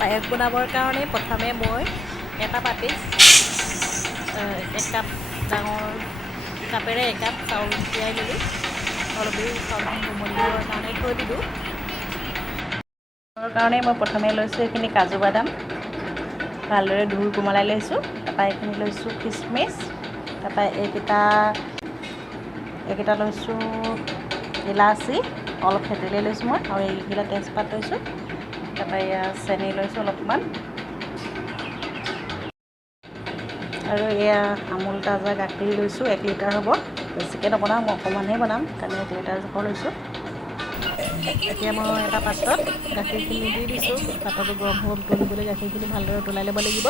পায়স বনাবৰ কাৰণে প্ৰথমে মই এটা পাতিত 1 কাপ ডাঙৰ কাপেৰে 1 কাপ চাউল তিয়াই ল'লোঁ। অলপ দেৰি চাউলখিনি কোমলিবৰ কাৰণে থৈ দিলোঁ। তাৰ কাৰণে মই প্ৰথমে লৈছোঁ এইখিনি কাজু বাদাম ভালদৰে ধুই কোমলাই লৈছোঁ। তাৰপৰা এইখিনি লৈছোঁ খিচমিচ, তাৰপৰা এইকেইটা লৈছোঁ ইলাচি অলপ থেতেলি লৈছোঁ মই, আৰু এইকেইটা তেজপাত লৈছোঁ। তাৰপৰা এয়া চেনি লৈছোঁ অলপমান, আৰু এয়া আমুল তাজা গাখীৰ লৈছোঁ 1 লিটাৰ হ'ব। বেছিকৈ নবনাওঁ, মই অকণমানহে বনাম কাৰণে 1 লিটাৰ জোখৰ লৈছোঁ। এতিয়া মই এটা পাত্ৰত গাখীৰখিনি দি দিছোঁ। পাত্ৰটো গৰম হ'ব উতলিবলৈ গাখীৰখিনি ভালদৰে উতলাই ল'ব লাগিব।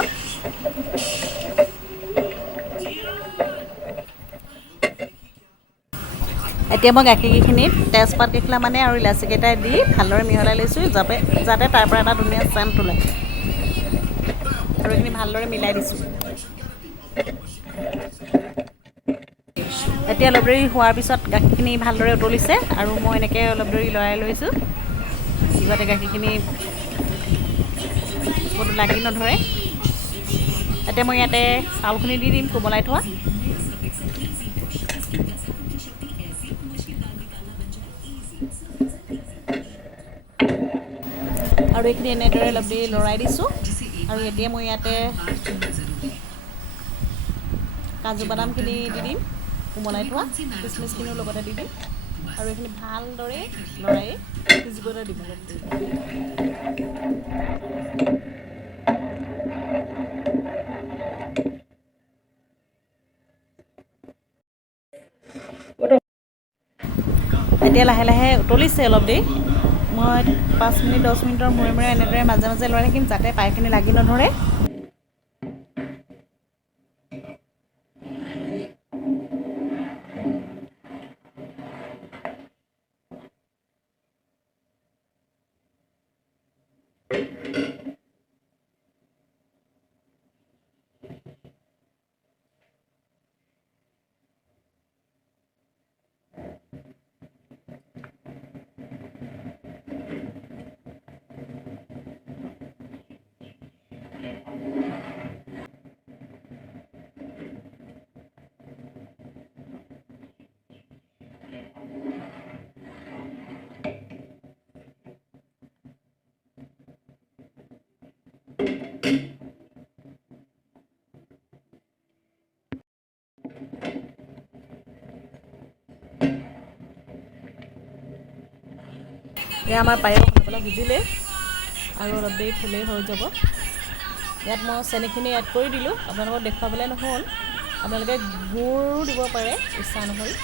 এতিয়া মই গাখীৰখিনিত তেজপাত কেইখিলামানে আৰু ইলাচি কেইটা দি ভালদৰে মিহলাই লৈছোঁ, যাতে তাৰ পৰা এটা ধুনীয়া চেণ্ট ওলায়, আৰু এইখিনি ভালদৰে মিলাই দিছোঁ। এতিয়া অলপ দেৰি হোৱাৰ পিছত গাখীৰখিনি ভালদৰে উতলিছে, আৰু মই এনেকৈ অলপ দেৰি লৰাই লৈছোঁ যাতে গাখীৰখিনি ক'তো লাগি নধৰে। এতিয়া মই ইয়াতে চাউলখিনি দি দিম কোমলাই থোৱা। আৰু এইখিনি এনেদৰে অলপ দেৰি লৰাই দিছোঁ। আৰু এতিয়া মই ইয়াতে কাজু বাদামখিনি দি দিম কোমলাই থোৱা, খিচমিচখিনিও লগতে দি দিম, আৰু এইখিনি ভালদৰে লৰাই সিজিবলৈ দিব লাগিব। এতিয়া লাহে লাহে উতলিছে অলপ দেৰি। মই 5 মিনিট 10 মিনিটৰ মূৰে মূৰে এনেদৰে মাজে মাজে লৰাই থাকিম যাতে পায়খিনি লাগি নধৰে। এয়া আমাৰ পায়স অলপ সিজিলে, আৰু অলপ দেৰি থ'লেই হৈ যাব। ইয়াত মই চেনিখিনি এড কৰি দিলোঁ, আপোনালোকক দেখুৱাবলৈ নহ'ল। আপোনালোকে গুড়ো দিব পাৰে ইচ্ছা অনুসৰি।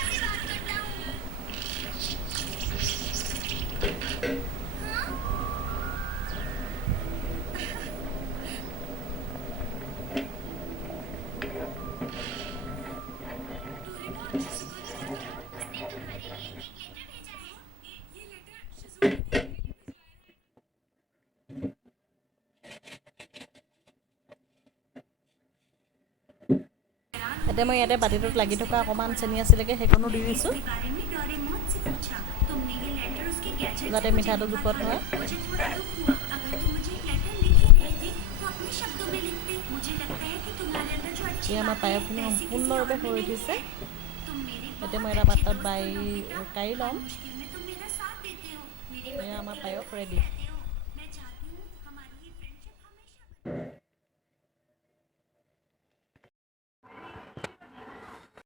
এতিয়া মই ইয়াতে বাতিটোত লাগি থকা অকণমান চেনি আছিলেগৈ, সেইকণো দি দিছোঁ যাতে মিঠাটো জোখত হয়। এতিয়া আমাৰ পায়সখিনি সম্পূৰ্ণৰূপে হৈ উঠিছে। এতিয়া মই এটা পাত্ৰত কাঢ়ি ল'ম। এয়া আমাৰ পায়স ৰেডি।